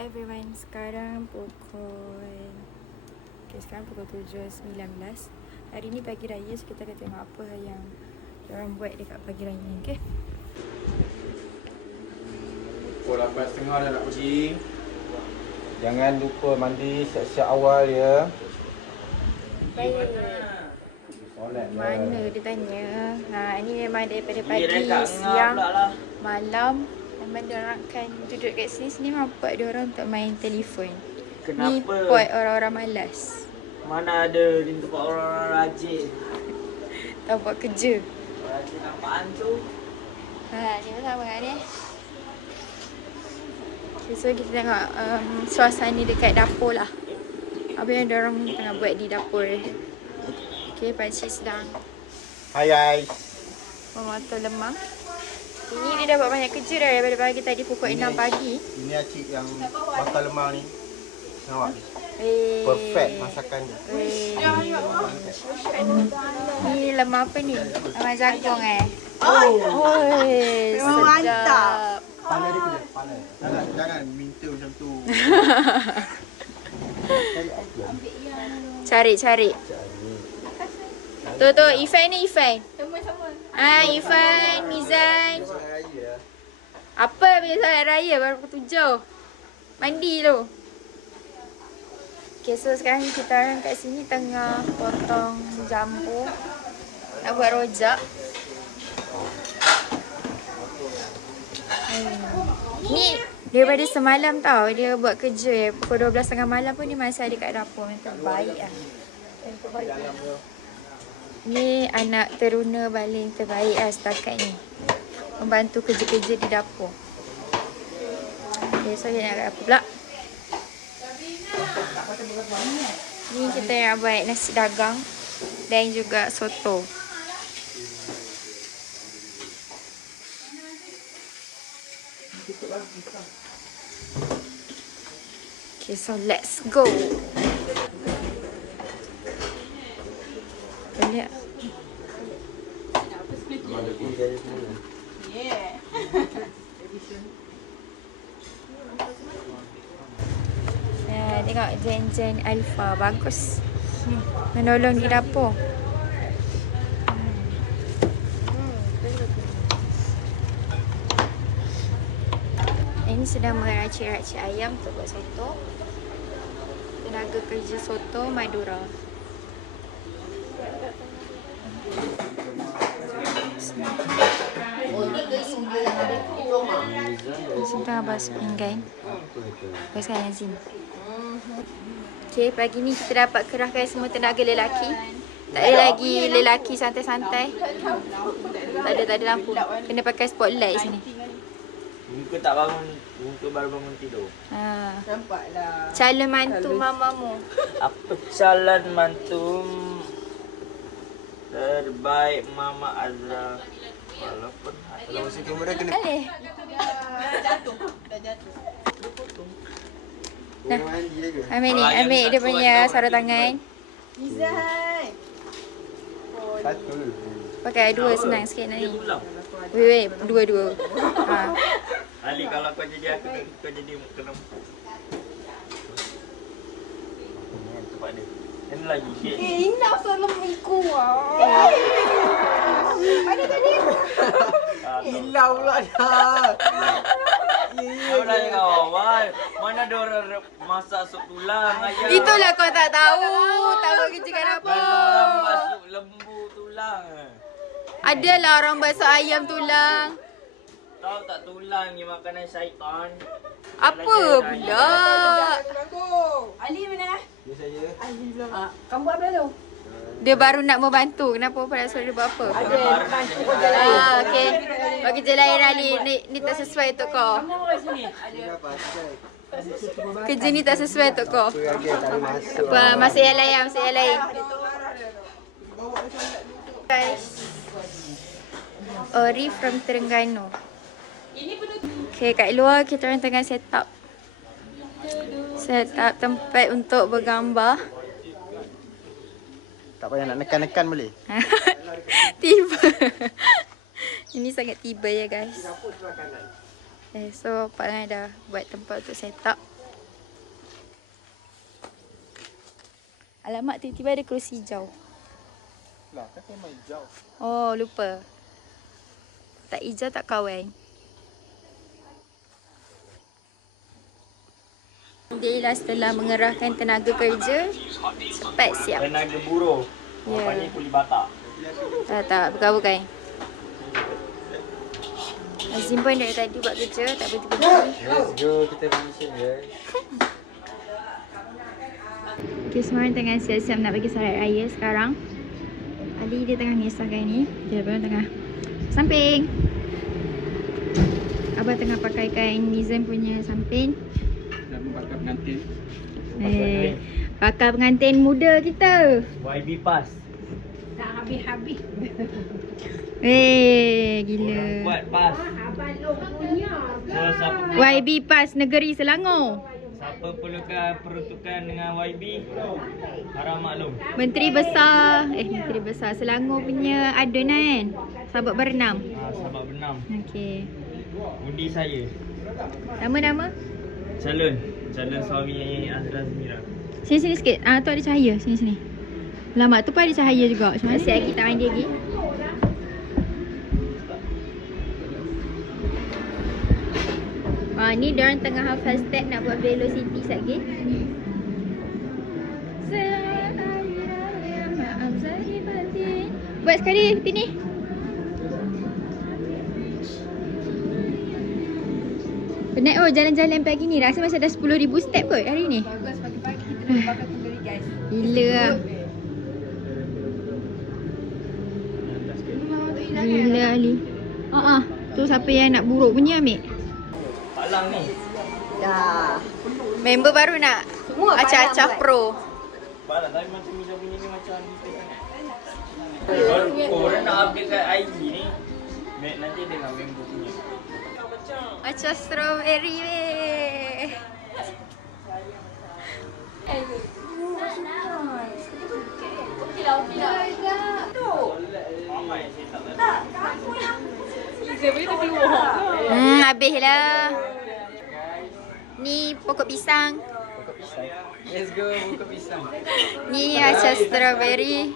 everyone, sekarang pukul 7.19. Hari ni pagi raya, so kita akan tengok apa yang orang buat dekat pagi raya ni, okay? Pukul 8.30 dah nak pergi. Jangan lupa mandi siap-siap awal ya. Baik. Solat Mana dia tanya. Ni memang daripada pagi, siang, malam. Memang diorang akan duduk kat sini memang buat diorang untuk main telefon. Kenapa? Ni buat orang-orang malas. Mana ada di tempat orang-orang rajin. Tak buat kerja. Rajin apaan tu? Ni bersama kan ni. Okay, so kita tengok suasana dekat dapur lah. Apa yang diorang tengah buat di dapur. Okay, pakcik sedang Hai guys. memotong lemang. Ini dia dah buat banyak kerja dah daripada pagi tadi pukul 6 pagi. Ini acik yang bakar lemang ni. Nampak ni. Perfect masakan dia. Ni lemang apa ni? Lemang jagung Oi, memang mantap. Pala dia kena, pala. Jangan minta macam tu. Cari. Tu, Ifan ni Ifan. Ifan, Mizan. Apa biasa raya baru pukul 7. Mandi tu. Okay, so sekarang kita orang kat sini tengah potong jambu. Nak buat rojak. Ni daripada semalam tau dia buat kerja. Pukul 12.30 malam pun dia masih ada kat dapur. Yang terbaik lah. Ni anak teruna paling terbaik lah setakat ni. Membantu kerja-kerja di dapur. Okay, so dia nak kat dapur pula. Ni kita nak buat nasi dagang dan juga soto. Okay, so let's go. Lihat. Tengok Jen Alfa bagus. Menolong di dapur. Ini sedang meracik-racik ayam untuk buat soto. Tenaga kerja soto Madura. Azim tengah basuh pinggan. Baskan Azim. Okay, pagi ni kita dapat kerahkan semua tenaga lelaki. Tak ada lagi lelaki santai-santai. Tak ada lampu. Kena pakai spotlight sini. Muka tak bangun, muka baru bangun tidur. Nampaklah. Calon mantu mamamu. Apa calon mantu terbaik Mama Azra? Walaupun Kalau mesti kamera kena. Alih. Dah jatuh. Dah. Ambil dia punya sarung tangan. Izai. Satu. Pakai dua senang sikit nak ni. pulang. Wait, dua. Ali kalau kau jadi aku, kau jadi kena. Tempat dia. Ini lagi sikit. Ini asal lemiku Mana tadi? Hilang pula dah. Kau dah kawan. Mana ada orang masak sup tulang ayam. Itulah kau tak tahu. Tak buat kerja kat Kalau orang dapur. basuh lembu tulang. Adalah orang basuh ayam tulang. Tahu tak tulang ni makanan syaitan. Apa pula? Ali mana? Dia saya. Kamu buat apa tu? Dia baru nak membantu. Kenapa pada suruh dia buat apa? Ada bantu kerja lain. Okey. Buat kerja lain Ali. Ni tak sesuai untuk kau. Kerja ni tak sesuai untuk kau. Apa, masuk yang lain. Guys. Ori from Terengganu. Okay, kat luar kita orang tengah set up tempat untuk bergambar. Tak payah nak nekan-nekan boleh. Tiba. Ini sangat tiba ya guys. Okay, so Pak Lan dah buat tempat untuk set up. Alamak, tiba-tiba ada kerusi hijau. Lah, kan memang hijau. Oh, lupa. Tak hijau tak kawan. Alhamdulillah setelah mengerahkan tenaga kerja, cepat siap. Tenaga buruh. Ya. Orang panggil kuli batak. Tak, bukan. Azim pun dari tadi buat kerja, tak berhenti-berhenti. Let's go, kita pergi guys. Okay, semua orang tengah siap-siap nak pergi solat raya sekarang. Ali dia tengah mengisahkan ni. Dia pun tengah samping. Abah tengah pakaikan Nizam punya samping. Dan bakal pengantin. Bakal pengantin muda kita. YB Pass. Tak habis-habis. Gila. Buat pass. Abang Long punya. So, siapa, YB PAS Negeri Selangor. siapa perlukan peruntukan dengan YB, harap maklum. Menteri Besar Selangor punya adunan. Sahabat berenam. Sahabat berenam. Okey. Undi saya. Nama-nama? Calon suami Azra Zmira. Sini sikit. Tu ada cahaya. Sini. Lama tu pun ada cahaya juga. Cuma asyik lagi tak mandi lagi. Ni diorang tengah hafal step nak buat velocity sekejap lagi. Buat sekali seperti ni. Penat jalan-jalan pagi ni. Rasa macam dah 10,000 step kot hari ni. Bagus pagi-pagi kita dah bakal sendiri guys. Gila lah. Gila Ali. Tu siapa yang nak buruk punya ambil? Pak Lang ni. Dah. Member baru nak Semua acah-acah pro. Pak Lang tapi macam Miza punya ni macam detail sangat. Orang nak update kat IG ni. Nanti dengan member punya. Acah strawberry weh. Okey lah. Ramai saya tak tahu. Habis lah. Ni pokok pisang. Let's go, buka pisang. Ni acah strawberry.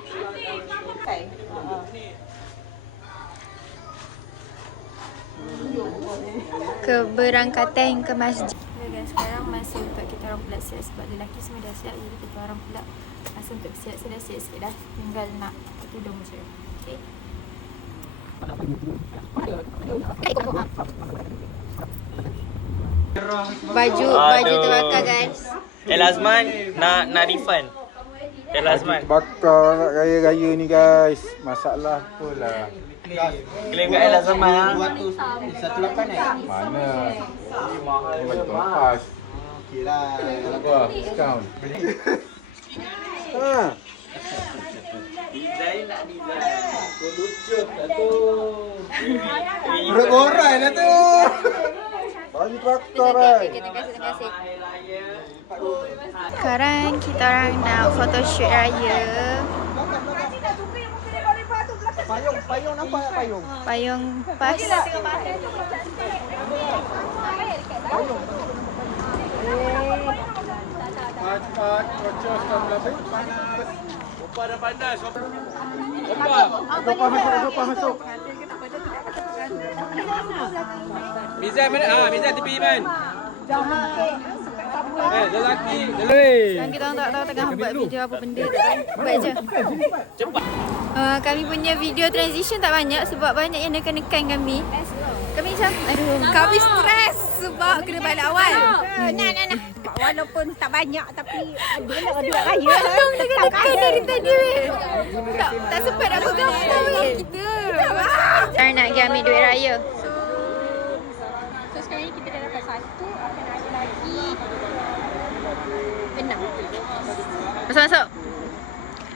Keberangkatan ke masjid. Okay guys, sekarang masa untuk kita orang pula siap sebab lelaki semua dah siap. Jadi kita orang pula masa untuk siap. Saya dah siap sikit dah. Tinggal nak tudung je. Okay. Baju terbakar guys. Azman nak refund. Azman. Bakar nak raya-raya ni guys. Masalah pula. Claim kat Azman. 118 Mana? Ini baju lepas. Okeylah. Apa? Diskaun. Design nak design. Kau lucu tak tu. Borak-borak dah tu. Baju bakar kan. Terima kasih. Sekarang kita orang nak photoshoot raya. Payung nampak tak payung? Payung pas. Cepat, kocok sekarang lebih panas. Opa dah panas. Opa masuk. Mizan mana? Mizan tepi Iman. Lelaki. Sekarang kita orang tak tahu tengah buat video apa benda tak tahu. Buat je. Cepat. Kami punya video transition tak banyak sebab banyak yang nekan-nekan kami. Kami macam kami stres sebab kena balik awal. Nah. Walaupun tak banyak tapi ada lah duit raya. Nekan dari tadi weh. Tak sempat nak bergambar weh. Kita. Sekarang nak pergi ambil duit raya. So sekarang ni kita dah dapat 1, akan ada lagi 6. Masuk.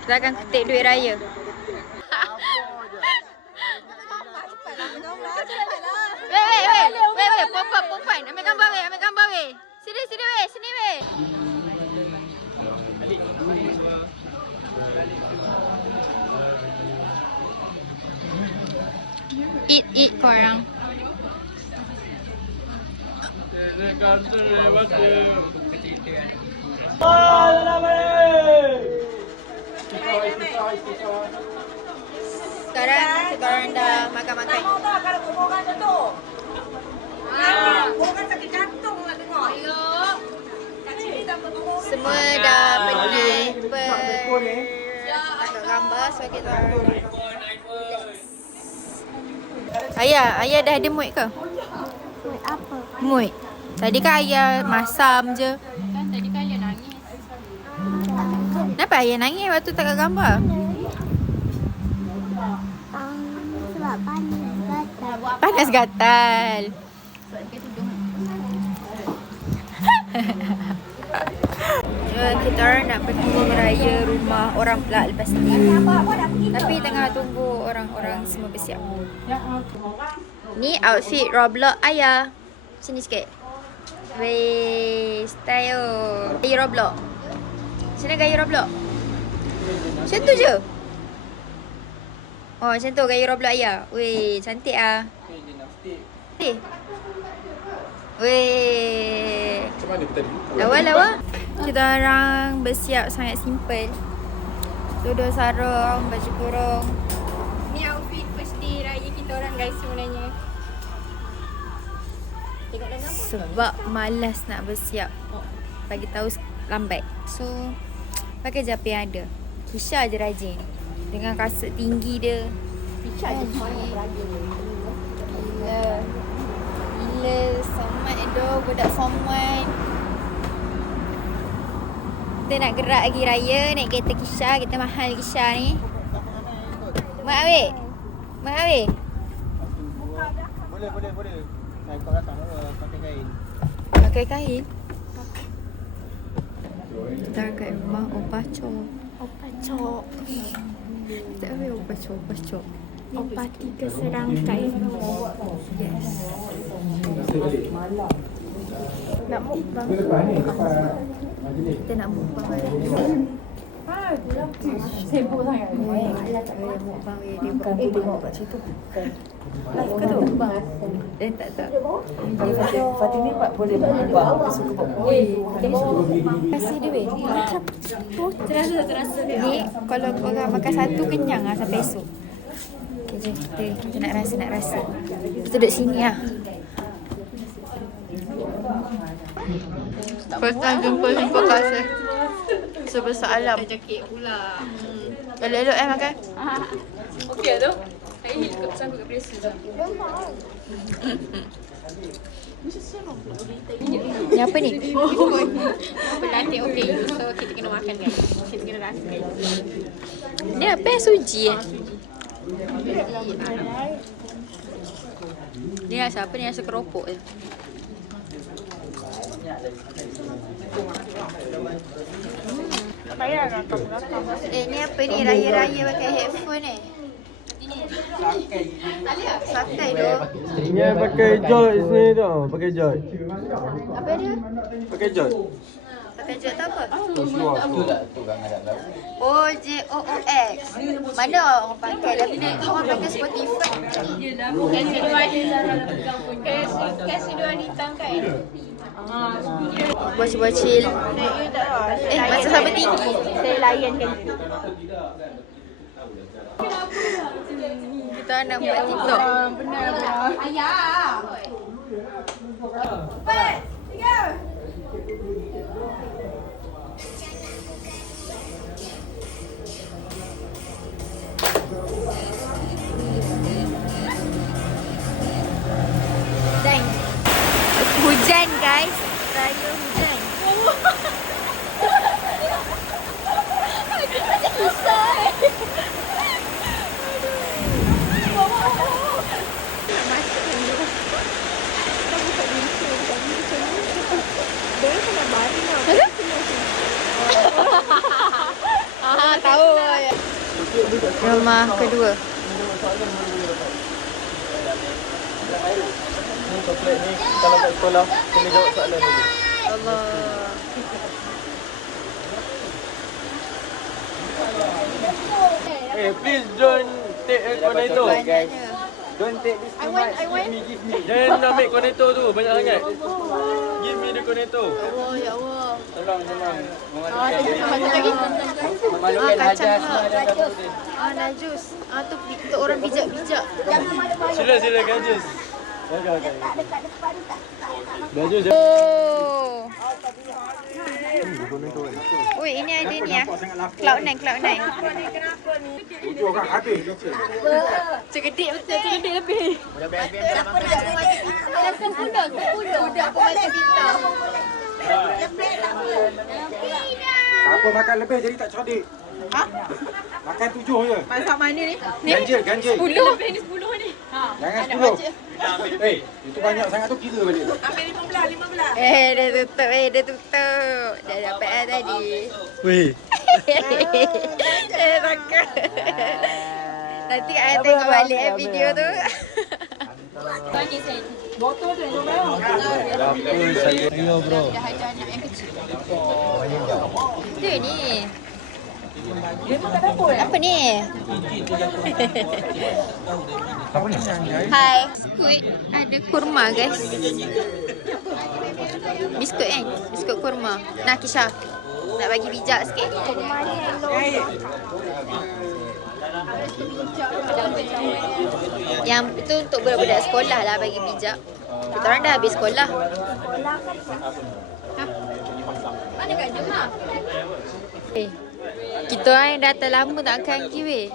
Kita akan ketik duit raya. Weh, perempuan. Ambil gambar weh. Sini weh. Eat korang. Sekarang kita orang dah makan-makan. Mau tak kalau kuburan tu? Bukan sakit jantung lah tengok. Kat sini tak apa-apa. Semua dah penat tangkap gambar. So kita orang Ayah dah ada mood ke? Mood apa? Mood. Tadi kan ayah masam je. Kan tadi kan dia nangis. Kenapa ayah nangis waktu tangkap gambar? Sebab panas gatal. Panas gatal. Kita orang nak pergi raya rumah orang pula lepas ni. Tapi tengah tunggu orang-orang semua bersiap. Ni outfit Roblox ayah. Sini sikit. Weh, style. Gaya Roblox. Sini gaya Roblox. Macam tu je. Oh, macam tu gaya Roblox ayah. Weh, cantik ah. Weh. Macam mana kita tadi? Lawa. Kita orang bersiap sangat simple. Tudung sarung, baju kurung. Ni outfit first day raya kita orang guys sebenarnya. Sebab malas nak bersiap. Bagi tahu lambat. So pakai je apa yang ada. Kisha je rajin. Dengan kasut tinggi dia. Kisha je rajin. Gila somat doh budak somat. Kita nak gerak lagi raya naik kereta Kisha. Kita mahal Kisha ni. Mak Awik. Boleh. Naik kau datang pakai kain. Pakai kain. Kita kat rumah Opa Cok. Kita ambil Opa Cok. Opa 3 serangkai. Yes. Nak mukbang. Kita nak mukbang hari ni. Sibuk sangat. Mukbang dia tengok kat situ. Live ke tu? Tak. Fatih ni boleh mukbang. Suka Kasih dia weh. Terasa. Ni kalau korang makan satu kenyang lah sampai esok. Okay, jom kita nak rasa. Kita duduk sini lah. First time jumpa kasih. Sebesar alam. Ada kek pula. Elok-elok makan. Okey tu. Saya ikut sanggup kat biasa tu. Ni apa ni? Berlatih okey. So kita kena makan kan. Kita kena rasa kan. Ni apa suji Ni rasa apa ni? Rasa keropok je. Ni apa ni? Raya-raya pakai headphone Sakai tu. Ni pakai joy sini tu. Pakai joy. Apa dia? Pakai joy. Pakai jet tak apa? Tu kan ada lagu. Oh, JOOX. Mana orang pakai? Tapi dia orang pakai Spotify. Kasih dua hitam kan. Bocil-bocil. Masa sama tinggi. Saya layan kan. Kita nak buat TikTok. Benar. Ayah. Dan hujan guys. Raya hujan. Macam kisah tahu. Rumah kedua. Ni toplet ni kalau kat sekolah kena jawab soalan dulu. Allah. Please don't take a cornetto. Banyaknya. Don't take this too much. Give me. Jangan ambil cornetto tu banyak sangat. Give me the tu. Allah, ya Allah. Tolong. Ada lagi? Memalukan kacang Hajar semua ada dalam tu. Najus. Tu untuk orang bijak-bijak. Sila Gajus. Gajus. Oh. Oi, ini ada ni ya. Cloud9. Tujuh orang habis. Cegedik betul, cegedik lebih. Dah 10 dah aku baca bintang. Apa makan lebih jadi tak cerdik. Ha? Makan 7 je. Masak mana ni? Ganjil. 10 ni. Jangan 10. Itu banyak sangat tu kira balik. Ambil 15. Dah tutup. Dah dapat dah tadi. Weh. Takut. Nanti saya tengok balik video tu. Botol tu yang Dapur saya bro. Dah ada anak yang kecil. Dia ni. Apa ni? Hai. Biskut. Ada kurma guys. Biskut kan? Biskut kurma. Nah Kisha. Nak bagi bijak sikit. Yang itu untuk budak-budak sekolah lah bagi bijak. Kita orang dah habis sekolah. Mana Kak Jumah? Kita orang yang datang lama tak akan pergi weh.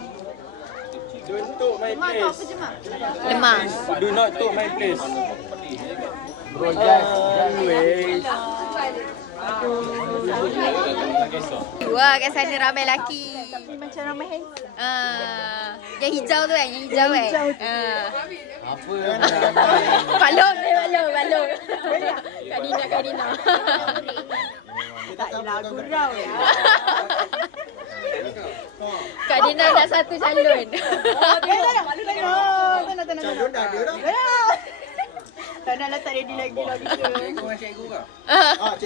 Don't took my place. Lemah. Do not took my place. Bro, just wait. Wah, kat sana ramai lelaki. macam ramai handsome. Yang hijau tu kan, Apa yang ramai? Balong. Kak Dina. Tak nak gurau ya. Kak Dina nak satu calon. Calon dah ada dah. Tak nak letak ready lagi lah kita.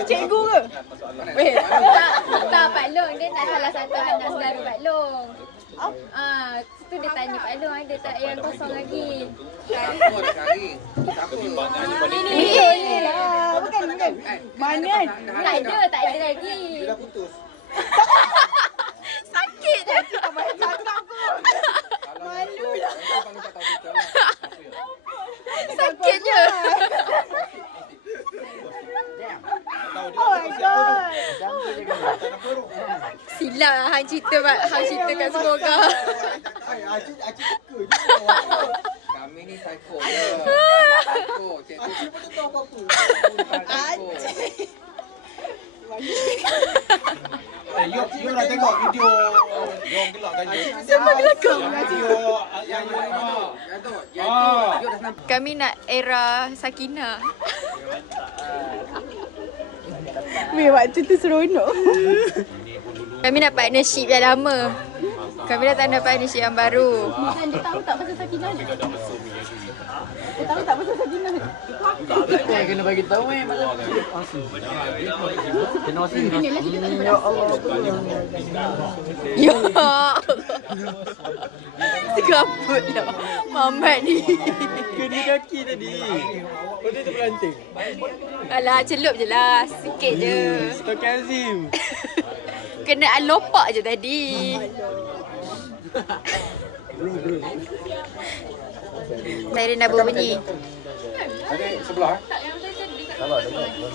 Cikgu ke? Tak Pak Long, dia nak salah satu anak saudara Pak Long. Tu dia tanya Pak Long ada tak yang kosong lagi. Ni lah. Bukan. Mana? tak ada lagi. Dia dah putus. Sakit je. Malu lah. Sakit je. Oh my god. Silap lah hang cerita kat semoga. Acik suka je. Kami ni psycho je. Acik pun tak tahu apa-apa. You nak tengok video Diorang gelak ganja. Siapa gelakang? Kami nak era Sakinah. Weh, waktu tu seronok. Kami nak partnership yang lama. Kami dah tanda partnership yang baru. Dia tahu tak pasal Sakinah ni? Dia tahu tak pasal Sakinah ni? Kena bagi tahu macam kena sini. Ya Allah. Ya Allah. Tergabut lah Mamat ni. Kena kaki tadi. Kau tu terpelanting. Alah, celup je lah. Sikit je. Stokazim. Kena lopak je tadi. Siren dah berbunyi. Ada sebelah.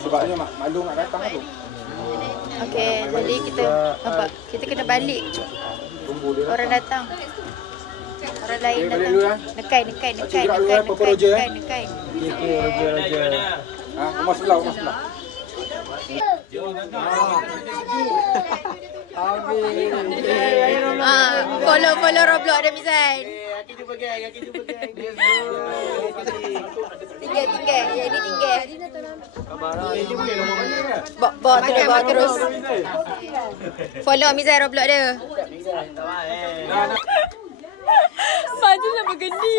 Sebabnya malu nak datang tu. Okey, jadi kita kena balik. Tunggu dia. Orang datang. Orang lain Balik datang. dulu ya. Nekai. Gerak dulu ya, Papa Roger, eh. Nekai. Raja. Rumah sebelah. Follow Roblox ada Mizan. Aki jumpa geng. Tinggal. Yang ni tinggal. Dia boleh nombor mana ke? Bawa terus. Follow Mizan Roblox dia. Maju nak bergendi.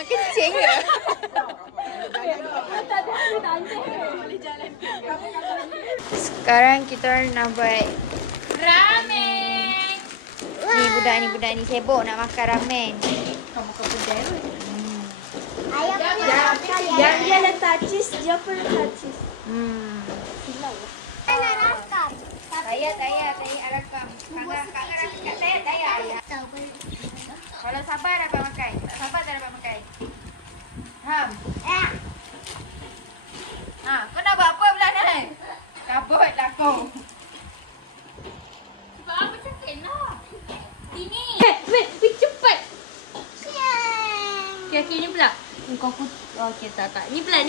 Kencing ke? Sekarang kita nak buat ramen. Ni budak ni sibuk nak makan ramen. Kau makan pedai. Yang dia letak cheese, dia pun letak cheese. Saya arakam. Kakak saya ayah. Kalau sabar dapat makan. Tak sabar tak dapat makan. Kau nak buat apa pula ni? Kabutlah kau. Sebab apa cakap nak? Sini. Wait, cepat. Okay, ni pula. Kau pun. Okay, tak. Ni pula.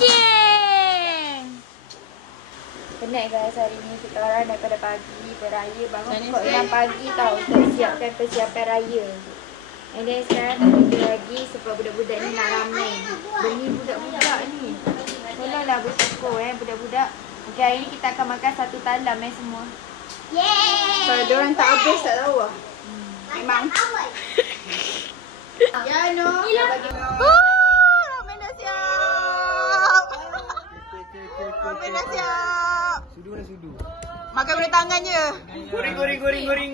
King. Penat guys hari ni kita orang daripada pagi beraya bangun pukul 6 pagi tau untuk siapkan persiapan raya. And then sekarang tak ada lagi sebab budak-budak ni nak ramai. Demi budak-budak ni. Tolonglah bersyukur budak-budak. Okay, hari ni kita akan makan satu talam semua. Kalau diorang tak habis tak tahu lah. Memang. Ya no. Ramai dah siap. Ramai dah siap. Sudu dah sudu. Makan guna tangan je. Goreng. Goreng.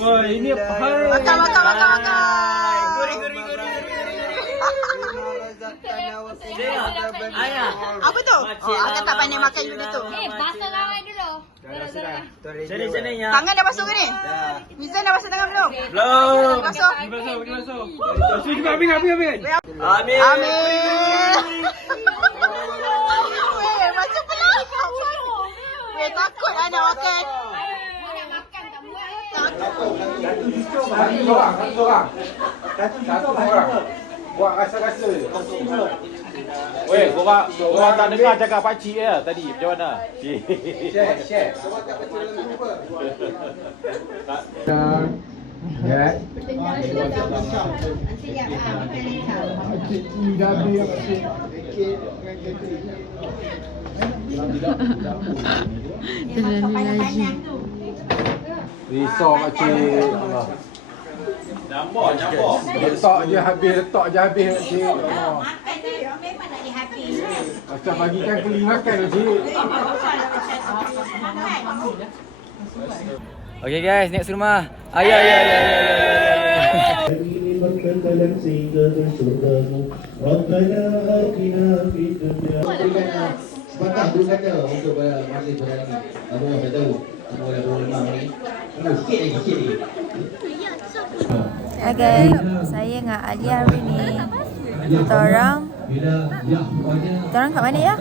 Wah, ini apa? Makan. Goreng. Ayah. Apa tu? Akak tak pandai makan benda tu. Basuh tangan dulu. Jadi ya. Tangan dah basuh ke ni? Mizan dah basuh tangan belum? Belum. Basuh. Basuh. Amin. Weh, macam pelakon. Weh, takut lah nak makan. Satu orang. Buat rasa-rasa je. Weh, korang tak dengar cakap pakcik ya tadi macam mana? Share. Ya. Risau pakcik. Jambor. Letak je habis pakcik. Macam bagikan keli makan pakcik. Okay guys, next rumah. Ayah. Makan dalam sehingga ke surgamu Rabbana atina fid dunya. Sepatah dulu kata untuk masih berani. Abang tak tahu. Semua dah berumah ni. Sikit lagi. Hai guys, saya dengan Alia hari ni. Kita orang kat mana ya?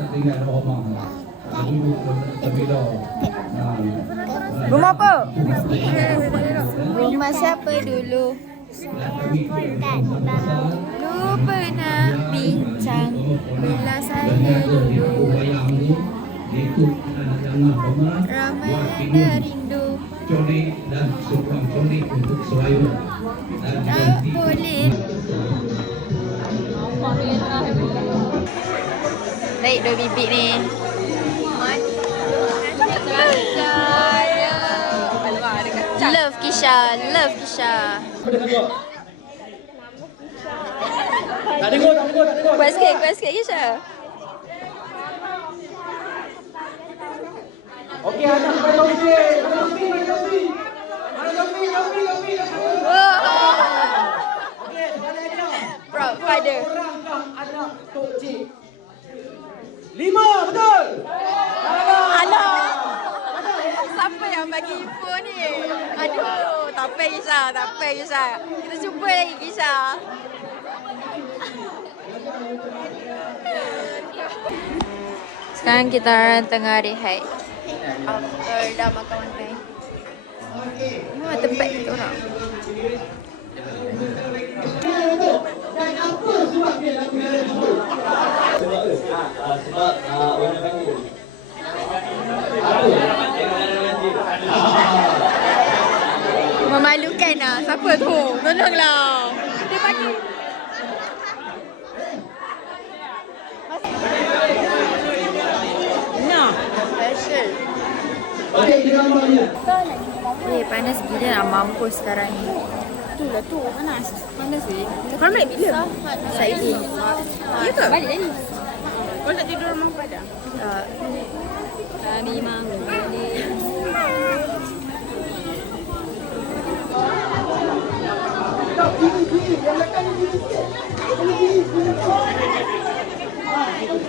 Rumah apa? Rumah siapa dulu? Lupa nak bincang bila saya dulu. Ramai yang rindu. Tak boleh. Baik dua bibik ni. Love Kisha. Tak dengar. Kuat sikit Kisha. Okey, anak pada usin. Proud father. Anak Tok Cik. 5, betul? Alah. Siapa yang bagi info ni? Aduh, tak apa Kisha. Kita jumpa lagi Kisha. Sekarang kita orang tengah rehat. After dah makan. Mana tempat kita orang? Sebab warna bagus. Memalukan lah. Siapa tu? Tolonglah. Dia bagi. Nah, special. Panas gila nak mampus sekarang ni. Itulah tu, panas. Panas weh. Korang balik bila? Saiki. Ya ke? Balik tadi. Kau nak tidur rumah padang? Tak. Kami mahu balik.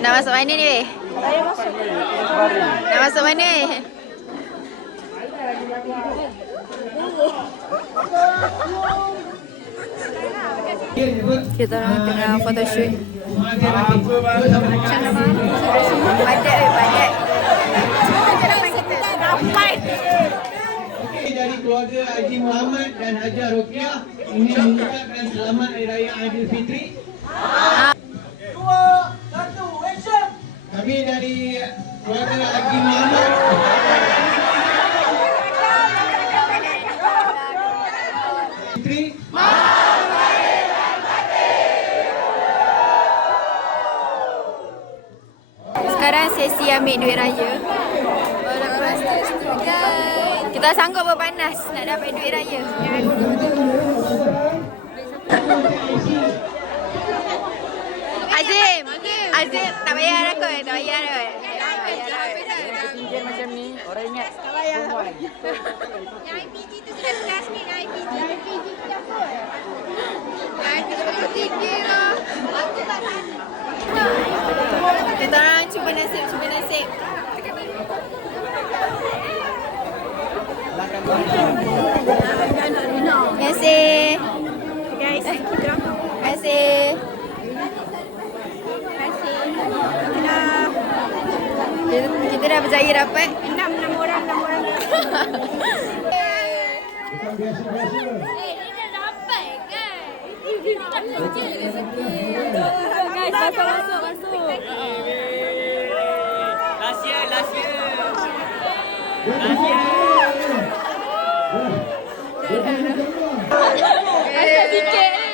Nak masuk mana ni, weh? Nak masuk mana, weh? Kita orang tengah photoshoot. Padat, weh, padat. Dari keluarga Haji Muhammad dan Haja Rokiah ingin mengucapkan selamat Hari Raya Aidilfitri. 2, 1, action! Kami dari keluarga Haji Muhammad. Fitri. Sekarang sesi ambil duit raya. Kita sanggup berpanas nak dapat duit raya. Azim, Azim tak payah rakut, tak payah rakut. Tinggal macam ni, orang ingat perempuan. Yang IPG tu sudah sikit dah IPG. Yang IPG tu dah full. Yang IPG tu tinggi lah. Aku tak tahu. Kita orang cuba nasib, cuba nasib. Terima kasih. Guys, kita orang. Terima kasih. Kita dah berjaya dapat 6 orang. Bukan biasa-biasa. Guys, masuk. Last year. Asal sikit ni.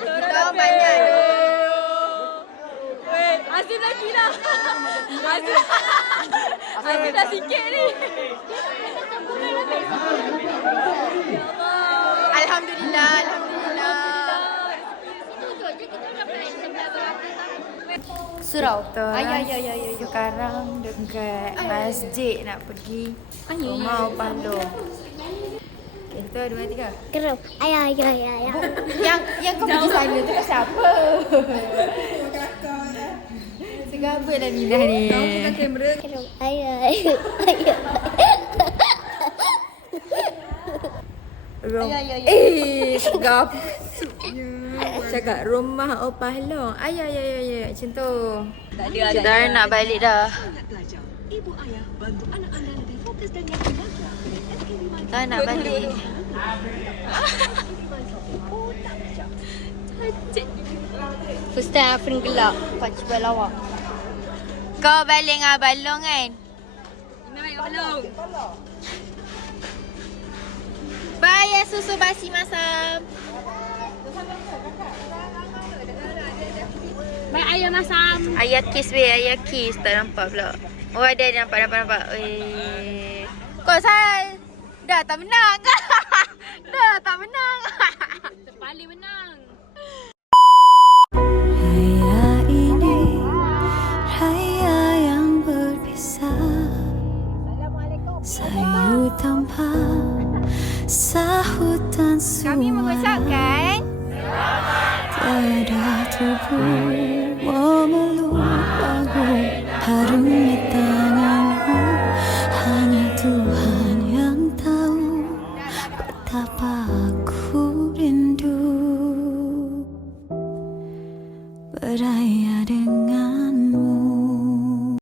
Kita orang banyak tu. Azim dah gila. Azim dah sikit ni. Alhamdulillah. Surau. Ayah. Sekarang dekat masjid nak pergi rumah Opah Long. Okay, tu 2, 3. Kerup. Ayah. Yang kau pergi sana tu kan siapa? Segabut lah Mina ni. Kau bukan kamera. Kerup. Ayah. Segap. Cakap rumah Opah Long. Ayah. Macam tu. Kita orang nak balik dah. Ibu ayah bantu anak-anak lebih fokus dan yakin bahagia. Tak nak balik. First time aku gelap. Pakcik balawak. Kau balik dengan Abang Long kan? Bayar susu basi masam. Baik ayah masam. Ayah kiss weh, ayah kiss. Tak nampak pula. Oh ada nampak. Kau sal. Dah tak menang. Dah tak menang. Paling menang. Raya ini raya yang berpisah, sayu tanpa sahutan suara. Kami mengucapkan tiada tubuh memeluk bahu, harumnya tanganmu, hanya Tuhan yang tahu betapa aku rindu beraya dengan